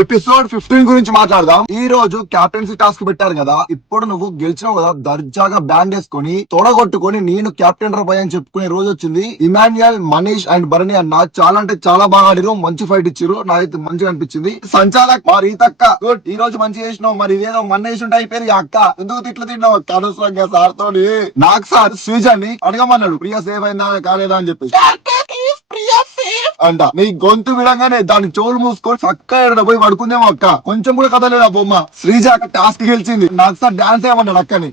Episode 15 గురించి మాట్లాడదాం. ఈ రోజు క్యాప్టెన్సీ టాస్క్ పెట్టారు కదా. ఇప్పుడు నువ్వు గెలిచినావు కదా, దర్జాగా బ్యాండ్ వేసుకొని తొడగొట్టుకొని నేను కెప్టెన్ రా భయ్ అని చెప్పుకునే రోజు వచ్చింది. ఇమాన్యుయల్, మనీష్ అండ్ భరణి అన్న చాలా అంటే చాలా బాగా ఆడిరు, మంచి ఫైట్ ఇచ్చారు. నాకైతే మంచిగా అనిపించింది. సంచాలక్ మరి ఈతక్క గుడ్, ఈ రోజు మంచిగా చేసినావు. మరి ఇదేదో మన్నేసి ఉంటే అయిపోయింది అక్క, ఎందుకు తిట్లు తిన్నావు అనవసరంగా సార్ తోని. నాకు సార్ శ్రీజాన్ని అడగమన్నాడు, ప్రియా సేవ్ అయిందా కాలేదా అని చెప్పి అంట. నీ గొంతు విడంగానే దాని చోలు మూసుకొని చక్కగా పోయి పడుకుందేమో అక్క. కొంచెం కూడా కథ లేదు ఆ బొమ్మ. శ్రీజ టాస్క్ గెలిచింది. నాకు సార్ డాన్స్ ఏమన్నాడు అక్కని.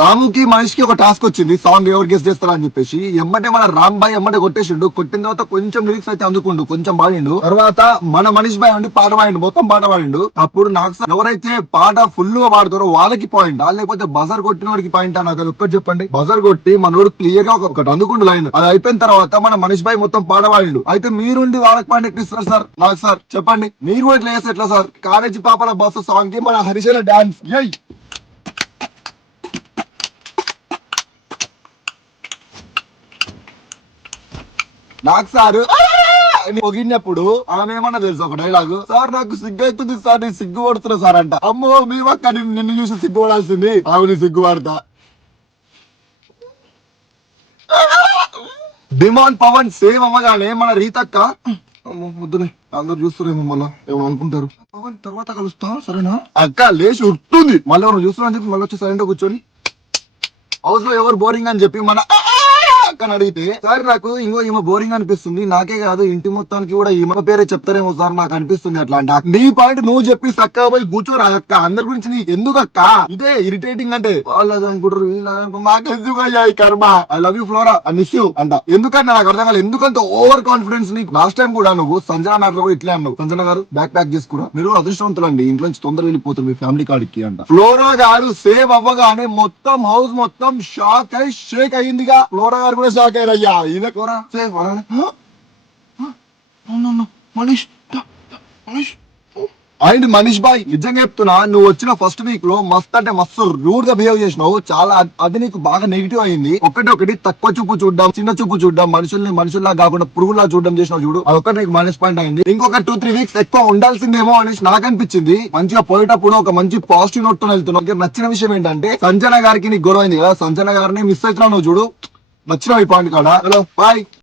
రాముకి మనిషికి ఒక టాస్క్ వచ్చింది, సాంగ్ ఎవరు గెస్ట్ చేస్తారా అని చెప్పేసి. ఎమ్మటే మన రామ్ బాయ్ ఎమ్మటే కొట్టేసిండు. కొట్టిన తర్వాత కొంచెం లిరిక్స్ అయితే అందుకుండు, కొంచెం పాడిండు. తర్వాత మన మనీష్ బాయ్ అండి పాట పాడిండు, మొత్తం పాట పాడిండు. అప్పుడు నాకు ఎవరైతే పాట ఫుల్ గా పాడుతారో వాళ్ళకి పాయింట్, లేకపోతే బజర్ కొట్టిన వాడికి పాయింట్. నాకు అది ఒక్కటి చెప్పండి. బజర్ కొట్టి మనోడు క్లియర్ గా ఒకటి అందుకుండు లైన్. అది అయిపోయిన తర్వాత మన మనీష్ బాయ్ మొత్తం పాట పాడిండు. అయితే మీరుండి వాళ్ళకి పాయింట్ ఎట్లా ఇస్తారు సార్? నాకు సార్ చెప్పండి, మీరు కూడా ఇట్లా చేస్తే ఎట్లా సార్? కాలేజీ పాపల బస్సు సాంగ్ కి మన హరిశన డాన్స్. నాకు సార్ పొగినప్పుడు ఆమె ఏమన్నా తెలుసు ఒక డైలాగు, సార్ నాకు సిగ్గు అవుతుంది సార్, నేను సిగ్గు పడుతున్నా సార్ అంట. అమ్మో మీ అక్క నిన్ను చూసి సిగ్గుపడాల్సింది, ఆమె సిగ్గుపడతా. డిమాండ్ పవన్ సేమ్ అమ్మగానే మన రీతక్క ముద్దునే అందరు చూస్తారేమో మళ్ళా ఏమో అనుకుంటారు. పవన్ తర్వాత కలుస్తా సరేనా అక్క లేచి ఉట్టుంది. మళ్ళీ ఎవరు చూస్తున్నా అని చెప్పి మళ్ళీ వచ్చి సైలెంట్ కూర్చొని హౌస్ లో ఎవరు బోరింగ్ అని చెప్పి మన అక్కని అడిగితే, సార్ నాకు ఇంకో ఈమె బోరింగ్ అనిపిస్తుంది, నాకే కాదు ఇంటి మొత్తానికి కూడా ఈమె పేరే చెప్తారేమో సార్ నాకు అనిపిస్తుంది అట్లా అంటే. నీ పాయింట్ నువ్వు చెప్పి చక్కగా పోయి కూర్చోరా అక్క, అందరి గురించి నీకు ఎందుకు అక్క ఇదే ఇరిటేటింగ్ అంటే. వాళ్ళు అది అనుకుంటారు, నాకెందుకు అయ్యా ఈ కర్మ. I love you flora, I miss you అంట. ఎందుకంటే నాకు అర్థం కాలేదు ఎందుకంత ఓవర్ కాన్ఫిడెన్స్ నీకు. లాస్ట్ టైం కూడా నువ్వు సంజన మ్యాటర్ కూడా ఇట్లే అన్నావు, సంజన గారు బ్యాక్ ప్యాక్ చేసుకురా, మీరు అదృష్టవంతులండి, ఇంట్లో నుంచి తొందరగా వెళ్ళిపోతారు మీ ఫ్యామిలీ కాడికి అంట. ఫ్లోరా గారు సేవ్ అవ్వగానే మొత్తం హౌస్ మొత్తం షాక్ అయి షేక్ అయ్యిందిగా. ఫ్లోరా గారు కూడా షాక్ అయ్యారయ్యా. ఇదే Flora save Manish and Manish బాయ్ నిజంగా చెప్తున్నా, నువ్వు వచ్చిన ఫస్ట్ వీక్ లో మస్త్ అంటే మస్తు రూడ్ గా బిహేవ్ చేసినావు. చాలా అది నీకు బాగా నెగిటివ్ అయింది. ఒకటి తక్కువ చూపు చూడడం, చిన్న చూపు చూడడం, మనుషుల్లా కాకుండా పురుగులా చూడడం చేసినావు చూడు, అదొకటి నీకు మైనస్ పాయింట్ అయింది. ఇంకొక 2-3 వీక్స్ ఎక్కువ ఉండాల్సిందేమో అనేసి నాకు అనిపించింది. మంచిగా పోయేటప్పుడు ఒక మంచి పాజిటివ్ నోట్ తో వెళ్తున్నావు. నచ్చిన విషయం ఏంటంటే సంజన గారికి నీకు గొడవ అయింది కదా, సంజన గారిని మిస్ అవుతున్నావు నువ్వు చూడు. నచ్చిన ఈ పాయింట్ కాడా. Hello bye.